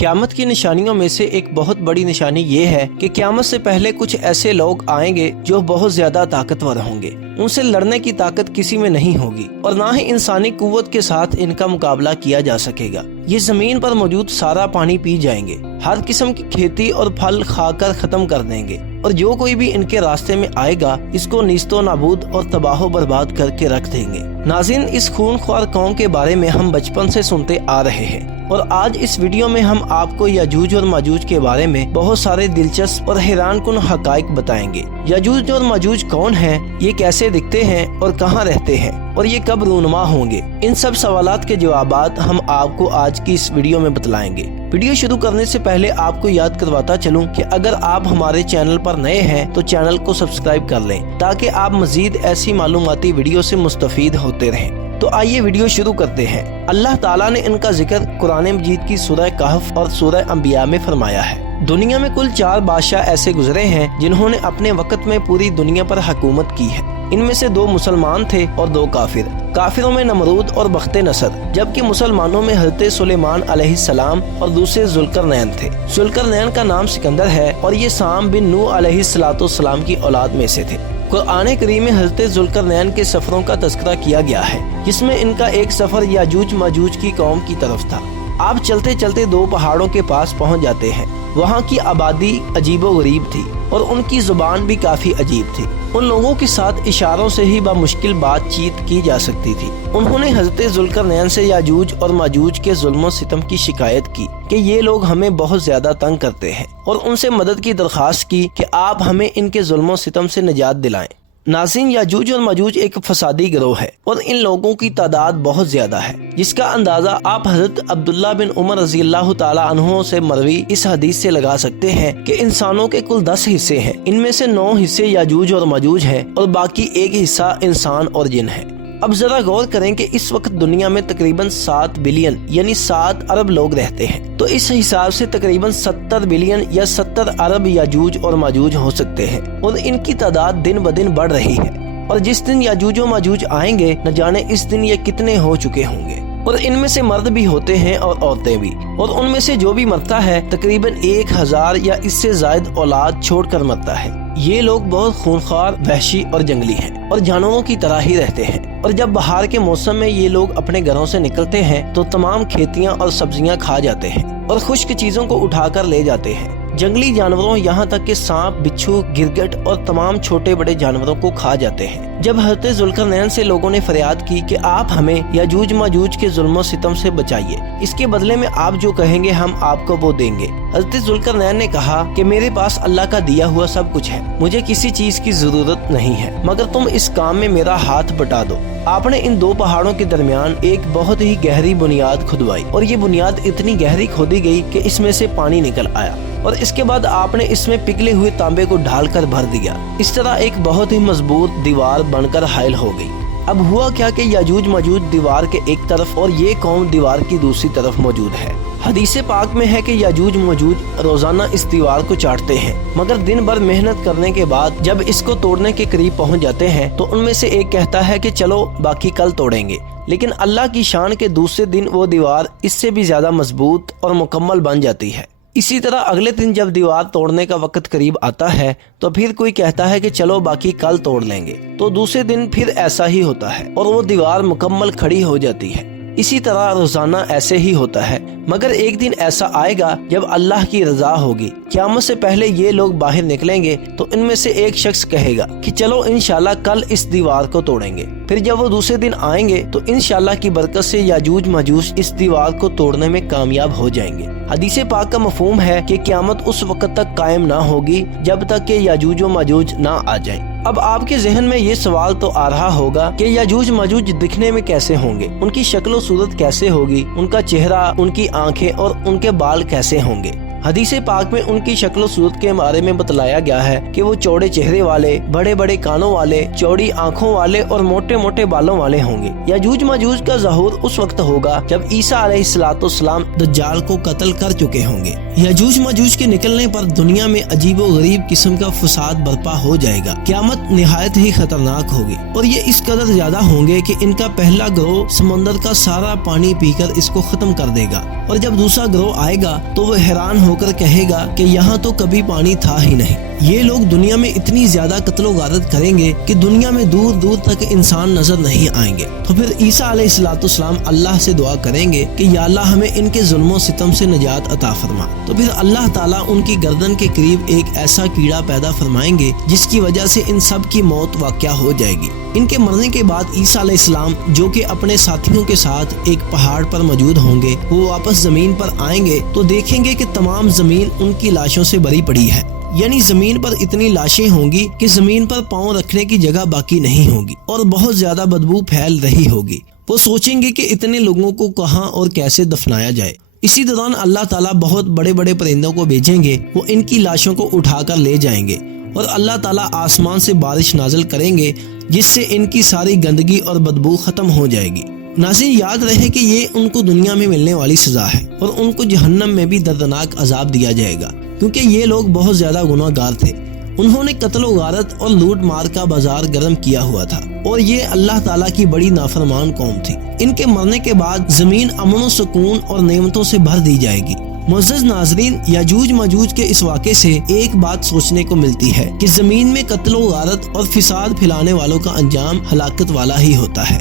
क़यामत की निशानियों में से एक बहुत बड़ी निशानी ये है कि क़यामत से पहले कुछ ऐसे लोग आएंगे जो बहुत ज्यादा ताकतवर होंगे। उनसे लड़ने की ताकत किसी में नहीं होगी और ना ही इंसानी कुव्वत के साथ इनका मुकाबला किया जा सकेगा। ये जमीन पर मौजूद सारा पानी पी जाएंगे, हर किस्म की खेती और फल खाकर खत्म कर देंगे और जो कोई भी इनके रास्ते में आएगा इसको नीस्तो नाबूद और तबाह बर्बाद करके रख देंगे। नाज़रीन, इस खूनख्वार कौम के बारे में हम बचपन से सुनते आ रहे हैं और आज इस वीडियो में हम आपको याजूज और माजूज के बारे में बहुत सारे दिलचस्प और हैरानकुन हकाइक बताएंगे। याजूज और माजूज कौन हैं, ये कैसे दिखते हैं और कहाँ रहते हैं और ये कब रूनुमा होंगे, इन सब सवालात के जवाबात हम आपको आज की इस वीडियो में बतलाएंगे। वीडियो शुरू करने से पहले आपको याद करवाता चलूं कि अगर आप हमारे चैनल पर नए हैं तो चैनल को सब्सक्राइब कर लें ताकि आप मजीद ऐसी मालूमाती वीडियो से मुस्तफीद होते रहें। तो आइए वीडियो शुरू करते हैं। अल्लाह ताला ने इनका जिक्र कुरान मजीद की सूरह कहफ और सूरह अंबिया में फरमाया है। दुनिया में कुल 4 बादशाह ऐसे गुजरे हैं जिन्होंने अपने वक्त में पूरी दुनिया पर हुकूमत की है। इनमें से 2 मुसलमान थे और 2 काफिर। काफिरों में नमरूद और बख्ते नसर, जबकि मुसलमानों में हज़रत सुलेमान अलैहिस्सलाम और दूसरे जुल्करनैन थे। जुल्करनैन का नाम सिकंदर है और ये साम बिन नूह अलैहिस्सलाम की औलाद में से थे। कुरान करीम में हज़रत जुल्करनैन के सफरों का तज़किरा किया गया है, जिसमें इनका एक सफर याजूज माजूज की कौम की तरफ था। आप चलते चलते 2 पहाड़ों के पास पहुंच जाते हैं। वहां की आबादी अजीबो गरीब थी और उनकी जुबान भी काफी अजीब थी। उन लोगों के साथ इशारों से ही बामुश्किल बातचीत की जा सकती थी। उन्होंने हज़रत जुल्करनैन से याजूज और माजूज के जुल्म सितम की शिकायत की कि ये लोग हमें बहुत ज्यादा तंग करते हैं और उनसे मदद की दरख्वास्त की कि आप हमें इनके जुल्म सितम से निजात दिलाएं। नाज़रीन, याजूज और माजूज एक फसादी गिरोह है और इन लोगों की तादाद बहुत ज्यादा है, जिसका अंदाजा आप हजरत अब्दुल्ला बिन उमर रज़ी अल्लाह ताला अन्हु से मरवी इस हदीस से लगा सकते हैं कि इंसानों के कुल 10 हिस्से हैं। इनमें से 9 हिस्से याजूज और माजूज हैं और बाकी 1 हिस्सा इंसान और जिन है। अब जरा गौर करें कि इस वक्त दुनिया में तकरीबन 7 बिलियन यानी 7 अरब लोग रहते हैं, तो इस हिसाब से तकरीबन 70 बिलियन या 70 अरब याजूज और माजूज हो सकते हैं और इनकी तादाद दिन ब दिन बढ़ रही है। और जिस दिन याजूज और माजूज आएंगे न जाने इस दिन ये कितने हो चुके होंगे। और इनमें से मर्द भी होते हैं और औरतें भी, और उनमें से जो भी मरता है तकरीबन 1000 या इससे ज्यादा औलाद छोड़कर मरता है। ये लोग बहुत खूनख्वार, वहशी और जंगली हैं और जानवरों की तरह ही रहते हैं। और जब बहार के मौसम में ये लोग अपने घरों से निकलते हैं तो तमाम खेतियां और सब्जियां खा जाते हैं और खुश्क चीजों को उठाकर ले जाते हैं। जंगली जानवरों यहाँ तक कि सांप, बिच्छू, गिरगिट और तमाम छोटे बड़े जानवरों को खा जाते हैं। जब हज़रत जुल्करनैन से लोगों ने फरियाद की कि आप हमें याजूज माजूज के जुल्म सितम से बचाइए, इसके बदले में आप जो कहेंगे हम आपको वो देंगे। हज़रत जुल्करनैन ने कहा कि मेरे पास अल्लाह का दिया हुआ सब कुछ है, मुझे किसी चीज की जरूरत नहीं है, मगर तुम इस काम में मेरा हाथ बटा दो। आपने इन 2 पहाड़ों के दरमियान एक बहुत ही गहरी बुनियाद खुदवाई और ये बुनियाद इतनी गहरी खोदी गई कि इसमें से पानी निकल आया और इसके बाद आपने इसमें पिघले हुए तांबे को ढालकर भर दिया। इस तरह एक बहुत ही मजबूत दीवार बनकर हायल हो गई। अब हुआ क्या कि याजूज माजूज दीवार के एक तरफ और ये कौम दीवार की दूसरी तरफ मौजूद है। हदीस पाक में है कि याजूज माजूज रोजाना इस दीवार को चाटते हैं, मगर दिन भर मेहनत करने के बाद जब इसको तोड़ने के करीब पहुंच जाते हैं तो उनमें से एक कहता है कि चलो बाकी कल तोड़ेंगे। लेकिन अल्लाह की शान के दूसरे दिन वो दीवार इससे भी ज्यादा मजबूत और मुकम्मल बन जाती है। इसी तरह अगले दिन जब दीवार तोड़ने का वक्त करीब आता है तो फिर कोई कहता है कि चलो बाकी कल तोड़ लेंगे, तो दूसरे दिन फिर ऐसा ही होता है और वो दीवार मुकम्मल खड़ी हो जाती है। इसी तरह रोजाना ऐसे ही होता है, मगर एक दिन ऐसा आएगा जब अल्लाह की रजा होगी। क़यामत से पहले ये लोग बाहर निकलेंगे तो इनमें से एक शख्स कहेगा कि चलो इंशाल्लाह कल इस दीवार को तोड़ेंगे। फिर जब वो दूसरे दिन आएंगे तो इंशाल्लाह की बरकत से याजूज माजूज इस दीवार को तोड़ने में कामयाब हो जाएंगे। हदीस पाक का मफहूम है कि क़यामत उस वक्त तक कायम ना होगी जब तक कि याजूज माजूज ना आ जाएं। अब आपके जहन में ये सवाल तो आ रहा होगा कि याजूज माजूज दिखने में कैसे होंगे, उनकी शक्ल सूरत कैसे होगी, उनका चेहरा, उनकी आंखें और उनके बाल कैसे होंगे। हदीस पाक में उनकी शक्ल सूरत के बारे में बतलाया गया है कि वो चौड़े चेहरे वाले, बड़े बड़े कानों वाले, चौड़ी आंखों वाले और मोटे मोटे बालों वाले होंगे। याजूज माजूज का ज़हूर उस वक्त होगा जब ईसा अलैहिस्सलाम दज्जाल को कत्ल कर चुके होंगे। याजूज माजूज के निकलने पर दुनिया में अजीबो गरीब किस्म का फसाद बर्पा हो जाएगा। क़यामत निहायत ही खतरनाक होगी और ये इस कदर ज्यादा होंगे कि इनका पहला गिरोह समंदर का सारा पानी पीकर इसको खत्म कर देगा اور جب دوسرا گروہ آئے گا تو وہ حیران ہو کر کہے گا کہ یہاں تو کبھی پانی تھا ہی نہیں۔ یہ لوگ دنیا میں اتنی زیادہ قتل و غارت کریں گے کہ دنیا میں دور دور تک انسان نظر نہیں آئیں گے۔ تو پھر عیسیٰ علیہ السلام اللہ سے دعا کریں گے کہ یا اللہ ہمیں ان کے ظلم و ستم سے نجات عطا فرما۔ تو پھر اللہ تعالیٰ ان کی گردن کے قریب ایک ایسا کیڑا پیدا فرمائیں گے جس کی وجہ سے ان سب کی موت واقع ہو جائے گی۔ ان کے مرنے کے بعد عیسیٰ علیہ السلام جو کہ اپنے ساتھیوں کے ساتھ ایک پہاڑ پر موجود ہوں گے، وہ واپس زمین پر آئیں گے تو دیکھیں گے کہ تمام زمین ان کی لاشوں سے بھری پڑی ہے، یعنی زمین پر اتنی لاشیں ہوں گی کہ زمین پر پاؤں رکھنے کی جگہ باقی نہیں ہوگی اور بہت زیادہ بدبو پھیل رہی ہوگی۔ وہ سوچیں گے کہ اتنے لوگوں کو کہاں اور کیسے دفنایا جائے۔ اسی دوران اللہ تعالیٰ بہت بڑے بڑے پرندوں کو بھیجیں گے، وہ ان کی لاشوں کو اٹھا کر لے جائیں گے اور اللہ تعالیٰ آسمان سے بارش نازل کریں گے جس سے ان کی ساری گندگی اور بدبو ختم ہو جائے گی۔ ناظرین، یاد رہے کہ یہ ان کو دنیا میں ملنے والی سزا ہے اور ان کو جہنم میں بھی دردناک عذاب دیا جائے گا، کیونکہ یہ لوگ بہت زیادہ گناہ گار تھے۔ انہوں نے قتل و غارت اور لوٹ مار کا بازار گرم کیا ہوا تھا اور یہ اللہ تعالیٰ کی بڑی نافرمان قوم تھی۔ ان کے مرنے کے بعد زمین امن و سکون اور نعمتوں سے بھر دی جائے گی۔ معزز ناظرین، یاجوج ماجوج کے اس واقعے سے ایک بات سوچنے کو ملتی ہے کہ زمین میں قتل و غارت اور فساد پھیلانے والوں کا انجام ہلاکت والا ہی ہوتا ہے۔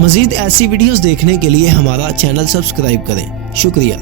مزید ایسی ویڈیوز دیکھنے کے لیے ہمارا چینل سبسکرائب کریں۔ شکریہ۔